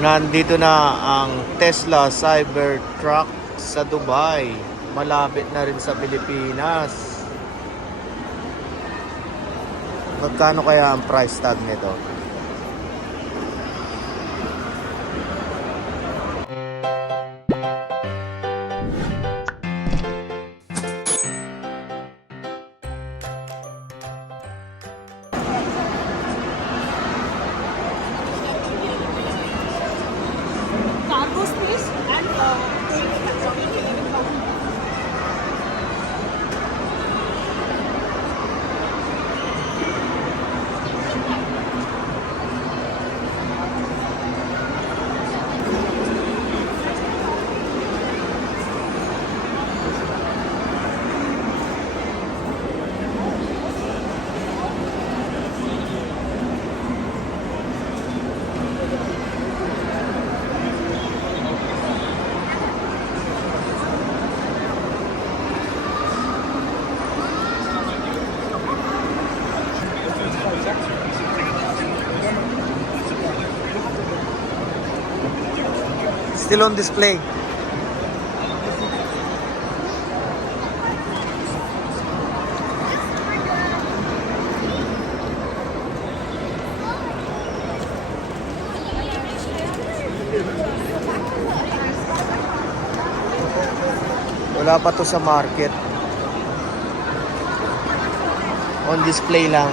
Nandito na ang Tesla Cybertruck sa Dubai. Malapit na rin sa Pilipinas. Magkano kaya ang price tag nito? Cargo space and uh, Still on display. Wala pa to sa market. On display lang.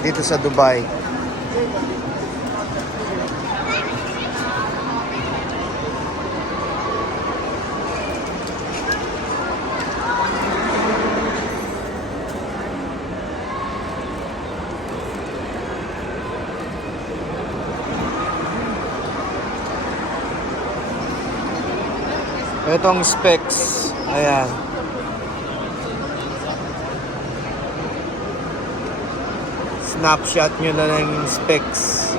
Dito sa Dubai. Ito ang specs. Ayan. Snapshot nyo na lang yung specs.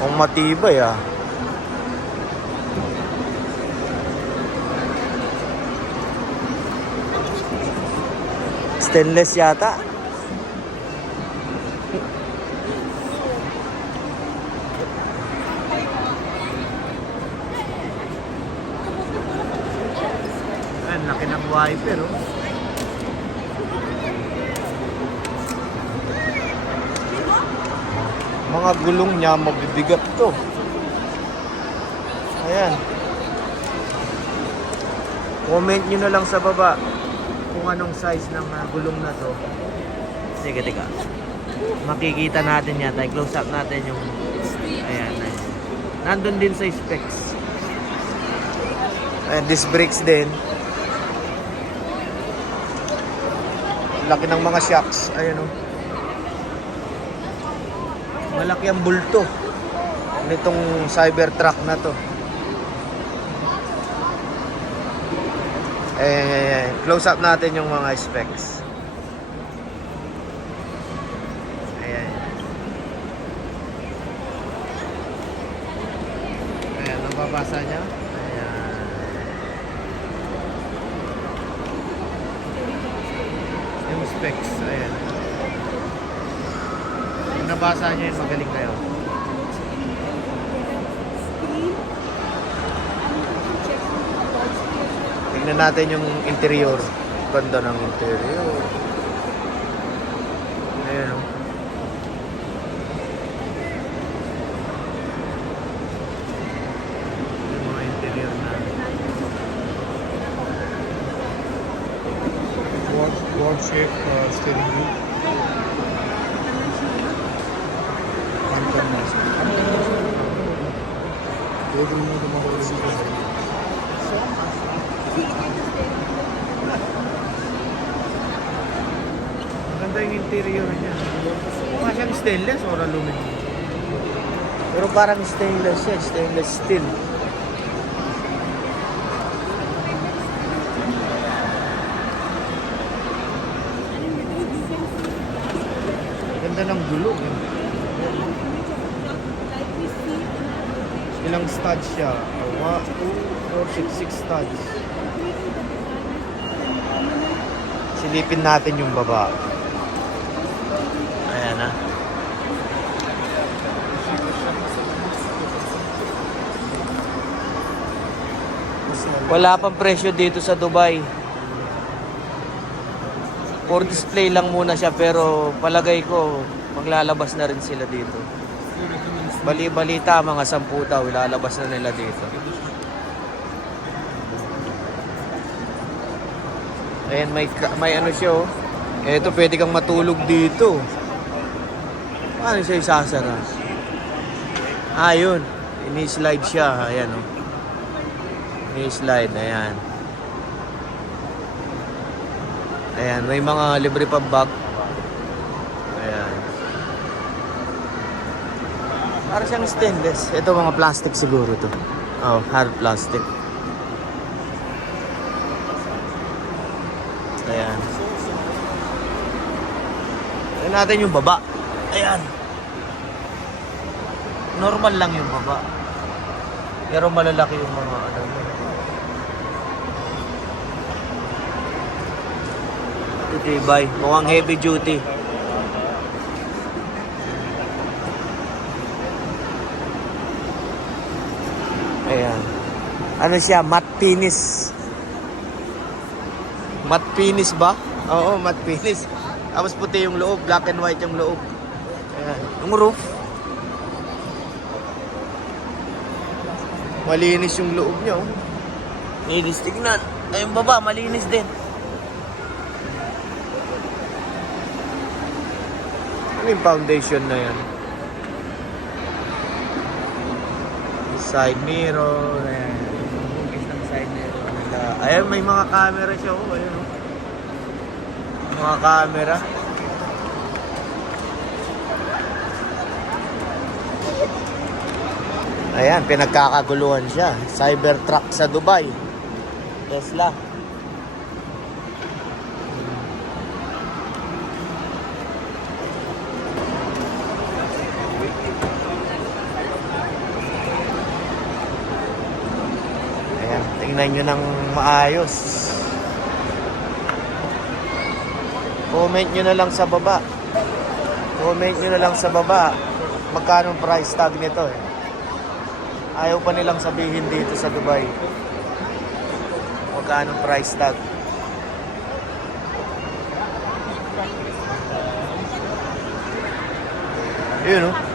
Ang matibay ah. Stainless yata. Ayan, laki ng wiper, oh. Mga gulong niya, mabibigat to. Ayan. Comment nyo na lang sa baba kung anong size ng ah, gulong na to. Sige, teka. Makikita natin yata. I-close up natin yung... Ayan, ayan. Nandun din sa specs. Ayan, disc brakes din. Laki ng mga shocks. Ayan oh. Malaki ang bulto nitong Cybertruck na to. Ayan. Close up natin yung mga specs. Ayan. Ayan, nababasa niya. Ayan. Yung specs, ayan. Nabasa niyo yun, magaling kayo. Tingnan natin yung interior. Ganda ng interior. Ayan oh. o. Quad, quad shape uh, steering wheel. Model interior niya. Mukha siyang stainless or aluminum. Pero parang stainless siya, stainless steel. Ganda ng gulong. Eh. Ilang studs siya? 1, 2, 4, 6, 6 studs. Silipin natin yung baba. Ayan ah. Wala pang presyo dito sa Dubai. For display lang muna siya pero palagay ko maglalabas na rin sila dito. Bali-balita mga sampu daw ilalabas na nila dito. Ayan may may ano siya oh. Ito pwede kang matulog dito. Paano siya isasara? Ah, yun. Ini-slide siya. Ayan oh. Ini-slide. Ayan. Ayan, may mga libre pa bag. Ayan. Para siyang stainless. Ito mga plastic siguro to. Oh, hard plastic. Ayan. Ayan natin yung baba. Ayan. Normal lang yung baba. Pero malalaki yung mga ano. Titibay. Mukhang heavy duty. Ayan. Ano siya? Matte finish. Matte finish ba? Oo, matte finish. Tapos puti yung loob. Black and white yung loob. Ayan. Yung roof. Malinis yung loob niya. oh. Linis. Tignan. Ay, yung baba, malinis din. Ano yung foundation na yan? Side mirror. Ayan. Ng side mirror. Ayan, may mga camera siya. Oh, ayan, oh. Mga camera. Ayan, pinagkakaguluhan siya. Cybertruck sa Dubai. Tesla. Ayan, tingnan nyo ng maayos. Comment nyo na lang sa baba. Comment nyo na lang sa baba. Magkano price tag nito eh. Ayaw pa nilang sabihin dito sa Dubai. Magkano price tag. Yun oh.